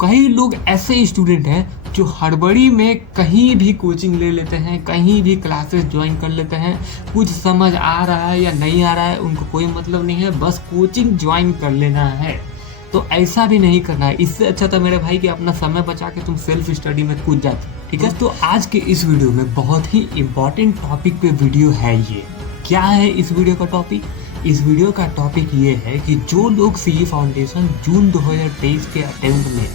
कई लोग ऐसे स्टूडेंट हैं जो हड़बड़ी में कहीं भी कोचिंग ले लेते हैं, कहीं भी क्लासेस ज्वाइन कर लेते हैं। कुछ समझ आ रहा है या नहीं आ रहा है उनको कोई मतलब नहीं है, बस कोचिंग ज्वाइन कर लेना है। तो ऐसा भी नहीं करना है। इससे अच्छा था मेरे भाई कि अपना समय बचा के तुम सेल्फ स्टडी में कूद जाते। ठीक है, तो आज के इस वीडियो में बहुत ही इंपॉर्टेंट टॉपिक पे वीडियो है। ये क्या है इस वीडियो का टॉपिक? इस वीडियो का टॉपिक ये है कि जो लोग सीए फाउंडेशन जून 2023 के अटेम्प्ट में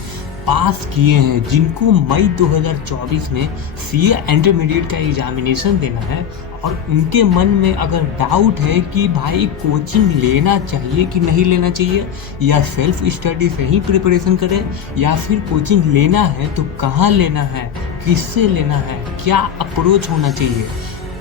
पास किए हैं, जिनको मई 2024 में सीए इंटरमीडिएट का एग्जामिनेशन देना है, और उनके मन में अगर डाउट है कि भाई कोचिंग लेना चाहिए कि नहीं लेना चाहिए, या सेल्फ स्टडी से ही प्रिपरेशन करें, या फिर कोचिंग लेना है तो कहाँ लेना है, किससे लेना है, क्या अप्रोच होना चाहिए,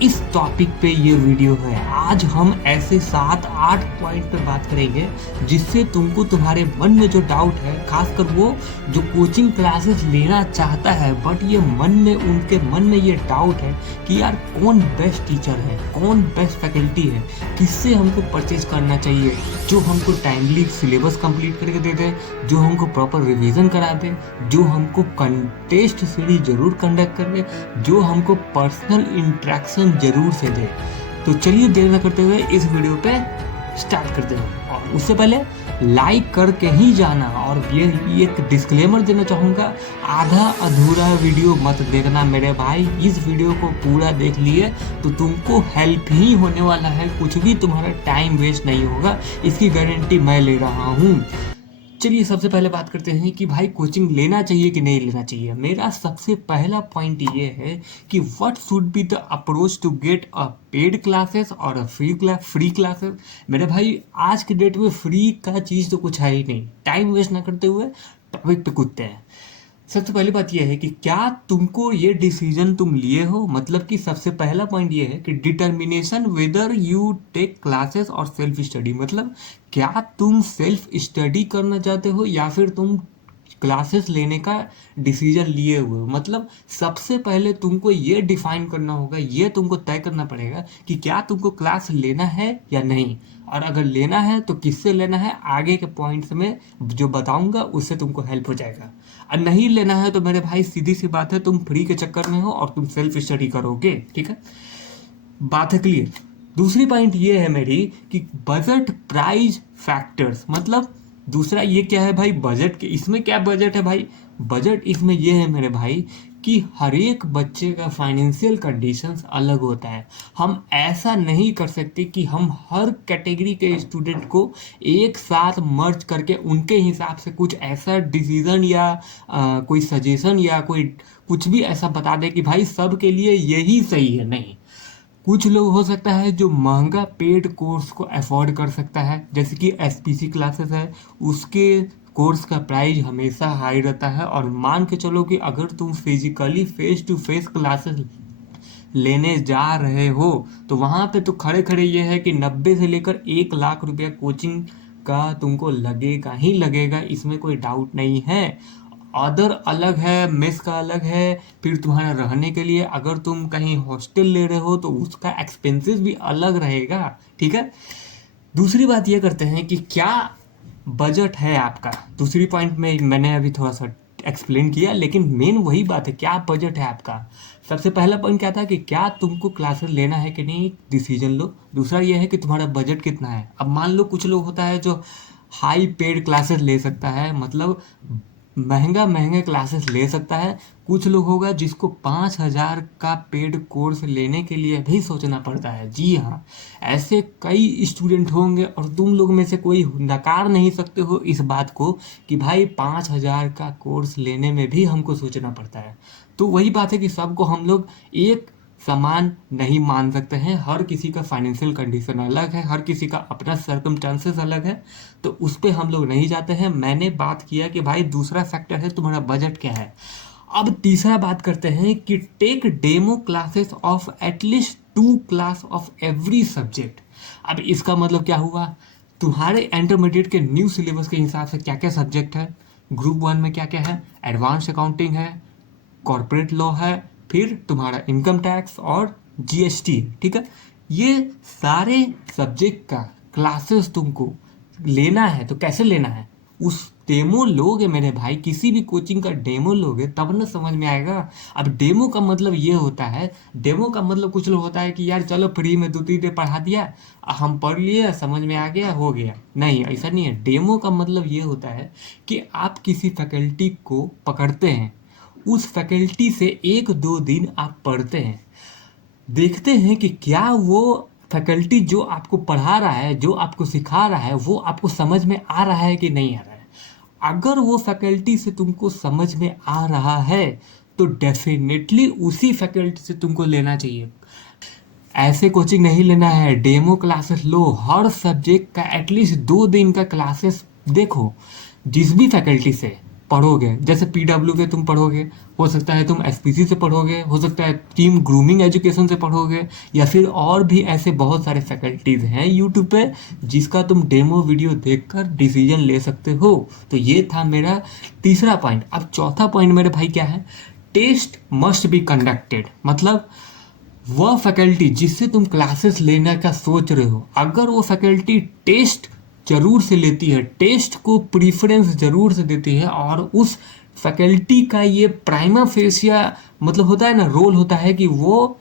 इस टॉपिक पे ये वीडियो है। आज हम ऐसे 7-8 पॉइंट पे बात करेंगे जिससे तुमको तुम्हारे मन में जो डाउट है, खासकर वो जो कोचिंग क्लासेस लेना चाहता है बट ये उनके मन में ये डाउट है कि यार कौन बेस्ट टीचर है, कौन बेस्ट फैकल्टी है, किससे हमको परचेज करना चाहिए, जो हमको टाइमली सिलेबस कंप्लीट करके दे दे, जो हमको प्रॉपर रिवीजन करा दे, जो हमको कंटेस्ट सीरीज जरूर कंडक्ट कर दे, जो हमको पर्सनल इंट्रैक्शन जरूर से दे। तो चलिए देर न करते हुए इस वीडियो पे स्टार्ट करते हैं। और उससे पहले लाइक करके ही जाना, और ये एक डिस्क्लेमर देना चाहूँगा, आधा अधूरा वीडियो मत देखना मेरे भाई। इस वीडियो को पूरा देख लिए तो तुमको हेल्प ही होने वाला है, कुछ भी तुम्हारा टाइम वेस्ट नहीं होगा, इसकी गारंटी मैं ले रहा हूँ। चलिए सबसे पहले बात करते हैं कि भाई कोचिंग लेना चाहिए कि नहीं लेना चाहिए। मेरा सबसे पहला पॉइंट ये है कि what should be the approach to get a paid classes और अ फ्री क्लासेस। मेरे भाई आज के डेट में फ्री का चीज़ तो कुछ है ही नहीं। टाइम वेस्ट ना करते हुए टॉपिक पे कूदते हैं। सबसे पहली बात यह है कि क्या तुमको ये डिसीजन तुम लिए हो, मतलब कि सबसे पहला पॉइंट ये है कि determination whether you take classes और सेल्फ स्टडी। मतलब क्या तुम सेल्फ स्टडी करना चाहते हो या फिर तुम क्लासेस लेने का डिसीजन लिए हुए हो। मतलब सबसे पहले तुमको ये डिफाइन करना होगा, ये तुमको तय करना पड़ेगा कि क्या तुमको क्लास लेना है या नहीं, और अगर लेना है तो किससे लेना है। आगे के पॉइंट्स में जो बताऊंगा उससे तुमको हेल्प हो जाएगा। और नहीं लेना है तो मेरे भाई सीधी सी बात है, तुम फ्री के चक्कर में हो और तुम सेल्फ स्टडी करोगे। ठीक है, बात है क्लियर। दूसरी पॉइंट ये है मेरी कि बजट प्राइस फैक्टर्स। मतलब दूसरा ये क्या है भाई, बजट के इसमें क्या बजट है भाई, बजट इसमें ये है मेरे भाई कि हर एक बच्चे का फाइनेंशियल कंडीशंस अलग होता है। हम ऐसा नहीं कर सकते कि हम हर कैटेगरी के स्टूडेंट को एक साथ मर्ज करके उनके हिसाब से कुछ ऐसा डिसीजन या कोई सजेशन या कोई कुछ भी ऐसा बता दे कि भाई सब के लिए यही सही है। नहीं, कुछ लोग हो सकता है जो महंगा पेड कोर्स को अफोर्ड कर सकता है, जैसे कि एसपीसी क्लासेस है, उसके कोर्स का प्राइस हमेशा हाई रहता है। और मान के चलो कि अगर तुम physically face to face classes लेने जा रहे हो तो वहाँ पे तो खड़े खड़े ये है कि 90 से लेकर 1 लाख रुपया कोचिंग का तुमको लगेगा ही लगेगा, इसमें कोई डाउट नहीं है। अदर अलग है, मेस का अलग है, फिर तुम्हारा रहने के लिए अगर तुम कहीं हॉस्टल ले रहे हो तो उसका एक्सपेंसेस भी अलग रहेगा। ठीक है, दूसरी बात ये करते हैं कि क्या बजट है आपका। दूसरी पॉइंट में मैंने अभी थोड़ा सा एक्सप्लेन किया, लेकिन मेन वही बात है, क्या बजट है आपका। सबसे पहला पॉइंट क्या था कि क्या तुमको क्लासेस लेना है कि नहीं, डिसीजन लो। दूसरा ये है कि तुम्हारा बजट कितना है। अब मान लो कुछ लोग होता है जो हाई पेड क्लासेस ले सकता है, मतलब महंगे क्लासेस ले सकता है। कुछ लोग होगा जिसको 5,000 का पेड कोर्स लेने के लिए भी सोचना पड़ता है। जी हाँ, ऐसे कई स्टूडेंट होंगे और तुम लोग में से कोई नकार नहीं सकते हो इस बात को कि भाई 5,000 का कोर्स लेने में भी हमको सोचना पड़ता है। तो वही बात है कि सबको हम लोग एक समान नहीं मान सकते हैं। हर किसी का फाइनेंशियल कंडीशन अलग है, हर किसी का अपना सर्कमस्टांसेस अलग है, तो उस पर हम लोग नहीं जाते हैं। मैंने बात किया कि भाई दूसरा फैक्टर है तुम्हारा बजट क्या है। अब तीसरा बात करते हैं कि take demo classes of at least 2 class of every subject. अब इसका मतलब क्या हुआ, तुम्हारे इंटरमीडिएट के न्यू सिलेबस के हिसाब से क्या क्या सब्जेक्ट है, ग्रुप 1 में क्या क्या है, एडवांस अकाउंटिंग है, कॉर्पोरेट लॉ है, फिर तुम्हारा इनकम टैक्स और जीएसटी। ठीक है, ये सारे सब्जेक्ट का क्लासेस तुमको लेना है तो कैसे लेना है उस डेमो लोगे मेरे भाई, किसी भी कोचिंग का डेमो लोगे तब ना समझ में आएगा। अब डेमो का मतलब ये होता है, डेमो का मतलब कुछ लोग होता है कि यार चलो फ्री में 2-3 दिन पढ़ा दिया, हम पढ़ लिए, समझ में आ गया, हो गया। नहीं, ऐसा नहीं है। डेमो का मतलब ये होता है कि आप किसी फैकल्टी को पकड़ते हैं, उस फैकल्टी से 1-2 दिन आप पढ़ते हैं, देखते हैं कि क्या वो फैकल्टी जो आपको पढ़ा रहा है, जो आपको सिखा रहा है, वो आपको समझ में आ रहा है कि नहीं आ रहा है। अगर वो फैकल्टी से तुमको समझ में आ रहा है तो डेफिनेटली उसी फैकल्टी से तुमको लेना चाहिए। ऐसे कोचिंग नहीं लेना है, डेमो क्लासेस लो, हर सब्जेक्ट का एटलीस्ट 2 दिन का क्लासेस देखो। जिस भी फैकल्टी से पढ़ोगे, जैसे पीडब्ल्यू के तुम पढ़ोगे, हो सकता है तुम एसपीसी से पढ़ोगे, हो सकता है टीम ग्रूमिंग एजुकेशन से पढ़ोगे, या फिर और भी ऐसे बहुत सारे फैकल्टीज़ हैं यूट्यूब पे जिसका तुम डेमो वीडियो देखकर डिसीजन ले सकते हो। तो ये था मेरा तीसरा पॉइंट। अब चौथा पॉइंट मेरे भाई क्या है, टेस्ट मस्ट बी कंडक्टेड। मतलब वह फैकल्टी जिससे तुम क्लासेस लेने का सोच रहे हो, अगर वो फैकल्टी टेस्ट जरूर से लेती है, टेस्ट को प्रीफरेंस जरूर से देती है, और उस फैकल्टी का ये प्राइमा फेसिया मतलब होता है ना, रोल होता है कि वो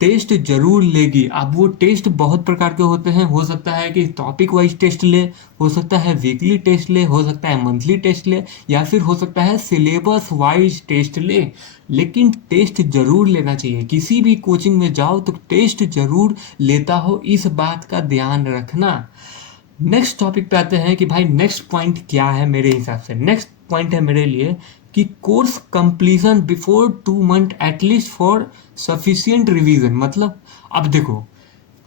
टेस्ट जरूर लेगी। अब वो टेस्ट बहुत प्रकार के होते हैं, हो सकता है कि टॉपिक वाइज टेस्ट ले, हो सकता है वीकली टेस्ट ले, हो सकता है मंथली टेस्ट ले, या फिर हो सकता है सिलेबस वाइज टेस्ट ले, लेकिन टेस्ट जरूर लेना चाहिए। किसी भी कोचिंग में जाओ तो टेस्ट जरूर लेता हो, इस बात का ध्यान रखना। नेक्स्ट टॉपिक पे आते हैं कि भाई नेक्स्ट पॉइंट क्या है। मेरे हिसाब से नेक्स्ट पॉइंट है मेरे लिए कि course completion before 2 month at least for sufficient revision. मतलब अब देखो,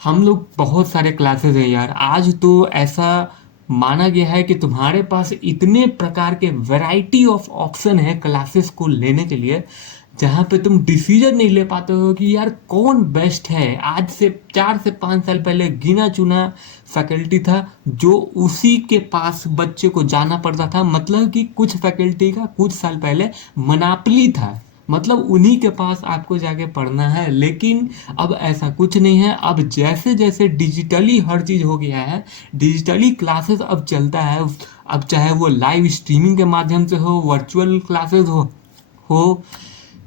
हम लोग बहुत सारे क्लासेस हैं यार, आज तो ऐसा माना गया है कि तुम्हारे पास इतने प्रकार के वैरायटी ऑफ ऑप्शन है क्लासेस को लेने के लिए, जहाँ पे तुम डिसीजन नहीं ले पाते हो कि यार कौन बेस्ट है। आज से 4 से 5 साल पहले गिना चुना फैकल्टी था जो उसी के पास बच्चे को जाना पड़ता था, मतलब कि कुछ फैकल्टी का कुछ साल पहले मनापली था, मतलब उन्हीं के पास आपको जाके पढ़ना है। लेकिन अब ऐसा कुछ नहीं है। अब जैसे जैसे डिजिटली हर चीज़ हो गया है, डिजिटली क्लासेस अब चलता है, अब चाहे वो लाइव स्ट्रीमिंग के माध्यम से हो, वर्चुअल क्लासेस हो,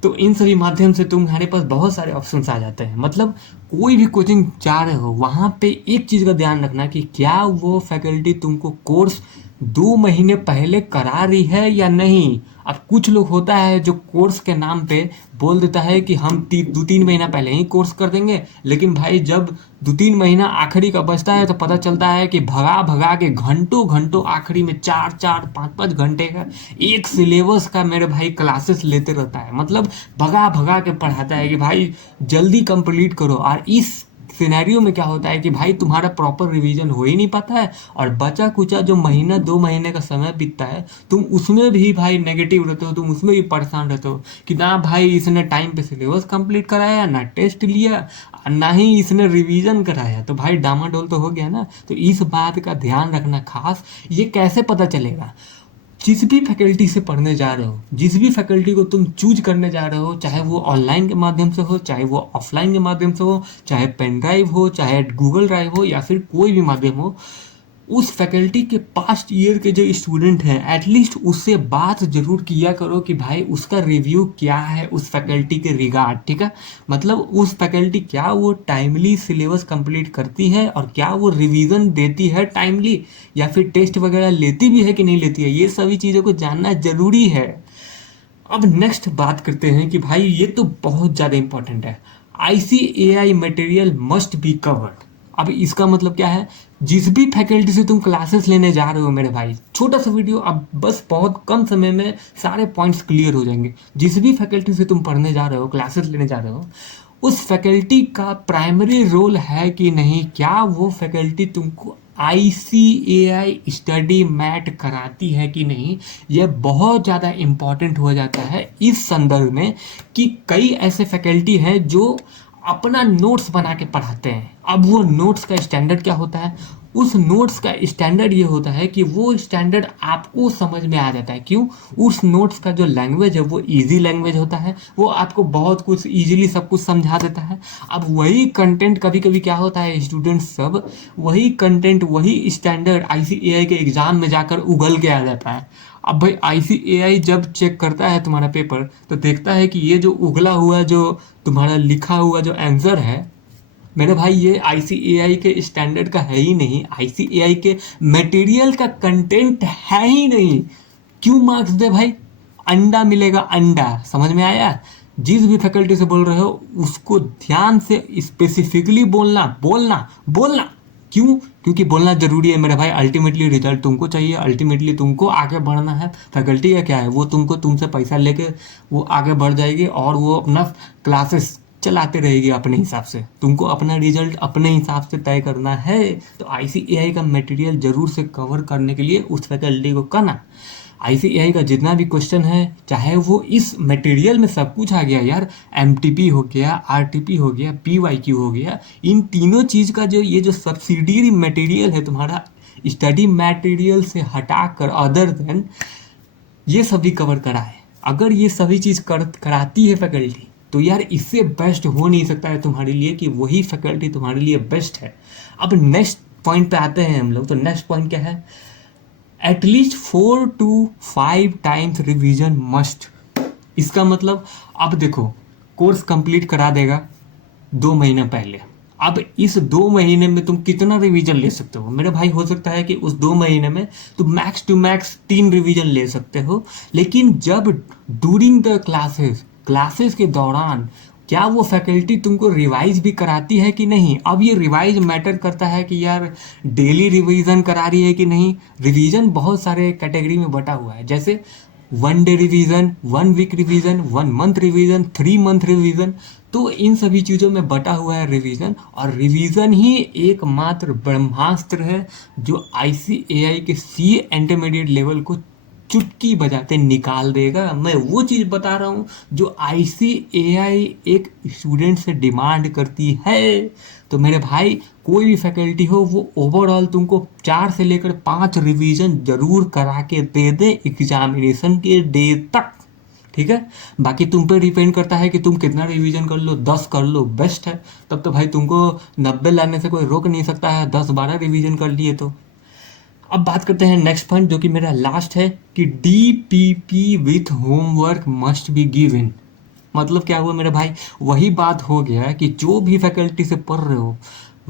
तो इन सभी माध्यम से तुम्हारे पास बहुत सारे ऑप्शंस आ जाते हैं। मतलब कोई भी कोचिंग जा रहे हो, वहाँ पे एक चीज़ का ध्यान रखना कि क्या वो फैकल्टी तुमको कोर्स 2 महीने पहले करा रही है या नहीं। अब कुछ लोग होता है जो कोर्स के नाम पे बोल देता है कि हम 2-3 महीना पहले ही कोर्स कर देंगे, लेकिन भाई जब 2-3 महीना आखिरी का बचता है तो पता चलता है कि भगा भगा के घंटों घंटों आखिरी में 4-4, 5-5 घंटे का एक सिलेबस का मेरे भाई क्लासेस लेते रहता है। मतलब भगा भगा के पढ़ाता है कि भाई जल्दी कंप्लीट करो। और इस सिनेरियो में क्या होता है कि भाई तुम्हारा प्रॉपर रिवीजन हो ही नहीं पाता है, और बचा कुचा जो 1-2 महीने का समय बीतता है तुम उसमें भी भाई नेगेटिव रहते हो, तुम उसमें भी परेशान रहते हो कि ना भाई इसने टाइम पे सिलेबस कंप्लीट कराया, ना टेस्ट लिया, ना ही इसने रिवीजन कराया, तो भाई डामाडोल तो हो गया ना। तो इस बात का ध्यान रखना खास। ये कैसे पता चलेगा, जिस भी फैकल्टी से पढ़ने जा रहे हो, जिस भी फैकल्टी को तुम चूज करने जा रहे हो, चाहे वो ऑनलाइन के माध्यम से हो, चाहे वो ऑफलाइन के माध्यम से हो, चाहे पेन ड्राइव हो, चाहे गूगल ड्राइव हो, या फिर कोई भी माध्यम हो, उस फैकल्टी के पास्ट ईयर के जो स्टूडेंट हैं एटलीस्ट उससे बात जरूर किया करो कि भाई उसका रिव्यू क्या है उस फैकल्टी के रिगार्ड। ठीक है, मतलब उस फैकल्टी क्या वो टाइमली सिलेबस कंप्लीट करती है, और क्या वो रिवीजन देती है टाइमली, या फिर टेस्ट वगैरह लेती भी है कि नहीं लेती है। ये सभी चीज़ों को जानना जरूरी है। अब नेक्स्ट बात करते हैं कि भाई ये तो बहुत ज़्यादा इंपॉर्टेंट है, ICAI material must be covered. अब इसका मतलब क्या है, जिस भी फैकल्टी से तुम क्लासेस लेने जा रहे हो मेरे भाई, छोटा सा वीडियो, अब बस बहुत कम समय में सारे पॉइंट्स क्लियर हो जाएंगे। जिस भी फैकल्टी से तुम पढ़ने जा रहे हो, क्लासेस लेने जा रहे हो, उस फैकल्टी का प्राइमरी रोल है कि नहीं, क्या वो फैकल्टी तुमको ICAI स्टडी मैट कराती है कि नहीं। यह बहुत ज़्यादा इम्पॉर्टेंट हो जाता है इस संदर्भ में कि कई ऐसे फैकल्टी हैं जो अपना नोट्स बना के पढ़ाते हैं। अब वो नोट्स का स्टैंडर्ड क्या होता है, उस नोट्स का स्टैंडर्ड ये होता है कि वो स्टैंडर्ड आपको समझ में आ जाता है। क्यों? उस नोट्स का जो लैंग्वेज है वो इजी लैंग्वेज होता है, वो आपको बहुत कुछ इजीली सब कुछ समझा देता है। अब वही कंटेंट कभी कभी क्या होता है, स्टूडेंट्स सब वही कंटेंट वही स्टैंडर्ड आईसीएआई के एग्जाम में जाकर उगल के आ जाता है। अब भाई आईसीएआई जब चेक करता है तुम्हारा पेपर तो देखता है कि ये जो उगला हुआ जो तुम्हारा लिखा हुआ जो आंसर है मेरे भाई, ये आईसीएआई के स्टैंडर्ड का है ही नहीं, आईसीएआई के मटेरियल का कंटेंट है ही नहीं। क्यों मार्क्स दे भाई? अंडा मिलेगा अंडा, समझ में आया? जिस भी फैकल्टी से बोल रहे हो उसको ध्यान से स्पेसिफिकली बोलना बोलना बोलना। क्यों? क्योंकि बोलना जरूरी है मेरे भाई। अल्टीमेटली रिजल्ट तुमको चाहिए, अल्टीमेटली तुमको आगे बढ़ना है। फैकल्टी का क्या है, वो तुमको तुमसे पैसा लेके वो आगे बढ़ जाएगी और वो अपना क्लासेस चलाते रहेगी अपने हिसाब से। तुमको अपना रिजल्ट अपने हिसाब से तय करना है। तो आईसीएआई का मटेरियल जरूर से कवर करने के लिए उस फैकल्टी को करना। आईसीएआई का जितना भी क्वेश्चन है चाहे वो इस मटेरियल में सब कुछ आ गया यार, एमटीपी हो गया, आरटीपी हो गया, पीवाईक्यू हो गया, इन तीनों चीज़ का जो ये जो सब्सिडियरी मटेरियल है तुम्हारा स्टडी मटेरियल से हटाकर अदर देन ये सभी कवर करा है। अगर ये सभी चीज़ कराती है फैकल्टी तो यार इससे बेस्ट हो नहीं सकता है तुम्हारे लिए कि वही फैकल्टी तुम्हारे लिए बेस्ट है। अब नेक्स्ट पॉइंट पे आते हैं हम लोग। तो नेक्स्ट पॉइंट क्या है? At least 4 to 5 times revision must. इसका मतलब अब देखो, कोर्स कंप्लीट करा देगा 2 महीने पहले। अब इस 2 महीने में तुम कितना रिवीजन ले सकते हो मेरे भाई? हो सकता है कि उस 2 महीने में तुम मैक्स टू मैक्स 3 रिवीजन ले सकते हो। लेकिन जब ड्यूरिंग द क्लासेस के दौरान क्या वो फैकल्टी तुमको रिवाइज भी कराती है कि नहीं? अब ये रिवाइज मैटर करता है कि यार डेली रिवीजन करा रही है कि नहीं। रिवीजन बहुत सारे कैटेगरी में बटा हुआ है, जैसे 1 day revision, 1 week revision, 1 month revision, 3 month revision. तो इन सभी चीज़ों में बटा हुआ है रिवीजन। और रिवीजन ही एकमात्र ब्रह्मास्त्र है जो आईसीएआई के सी इंटरमीडिएट लेवल को चुटकी बजाते निकाल देगा। मैं वो चीज़ बता रहा हूँ जो आईसीएआई एक स्टूडेंट से डिमांड करती है। तो मेरे भाई कोई भी फैकल्टी हो वो ओवरऑल तुमको 4 से लेकर 5 रिवीजन जरूर करा के दे दे एग्जामिनेशन के डे तक, ठीक है? बाकी तुम पे डिपेंड करता है कि तुम कितना रिवीजन कर लो, 10 कर लो बेस्ट है। तब तो भाई तुमको 90 लाने से कोई रोक नहीं सकता है, 10-12 रिवीजन कर लिए तो। अब बात करते हैं नेक्स्ट पॉइंट जो कि मेरा लास्ट है कि DPP with homework must be given. मतलब क्या हुआ मेरे भाई? वही बात हो गया कि जो भी फैकल्टी से पढ़ रहे हो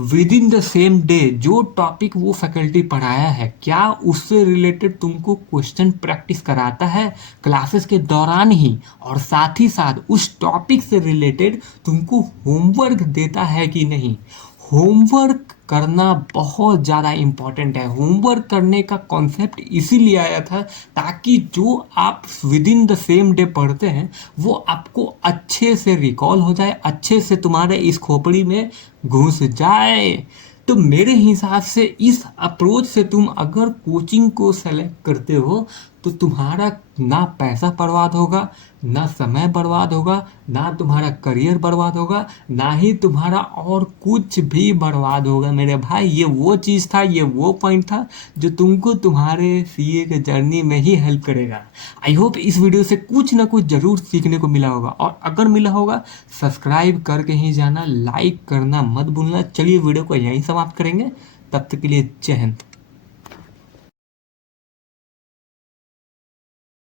with in the same day जो टॉपिक वो फैकल्टी पढ़ाया है क्या उससे रिलेटेड तुमको क्वेश्चन प्रैक्टिस कराता है क्लासेस के दौरान ही, और साथ ही साथ उस टॉपिक से रिलेटेड तुमको होमवर्क देता है कि नहीं। होमवर्क करना बहुत ज़्यादा इम्पॉर्टेंट है। होमवर्क करने का कॉन्सेप्ट इसीलिए आया था ताकि जो आप with in the same day पढ़ते हैं वो आपको अच्छे से रिकॉल हो जाए, अच्छे से तुम्हारे इस खोपड़ी में घुस जाए। तो मेरे हिसाब से इस अप्रोच से तुम अगर कोचिंग को सेलेक्ट करते हो तो तुम्हारा ना पैसा बर्बाद होगा, ना समय बर्बाद होगा, ना तुम्हारा करियर बर्बाद होगा, ना ही तुम्हारा और कुछ भी बर्बाद होगा मेरे भाई। ये वो चीज़ था, ये वो पॉइंट था जो तुमको तुम्हारे सीए के जर्नी में ही हेल्प करेगा। आई होप इस वीडियो से कुछ ना कुछ ज़रूर सीखने को मिला होगा, और अगर मिला होगा सब्सक्राइब करके ही जाना, लाइक करना मत भूलना। चलिए वीडियो को यहीं समाप्त करेंगे, तब तक के लिए जय हिंद।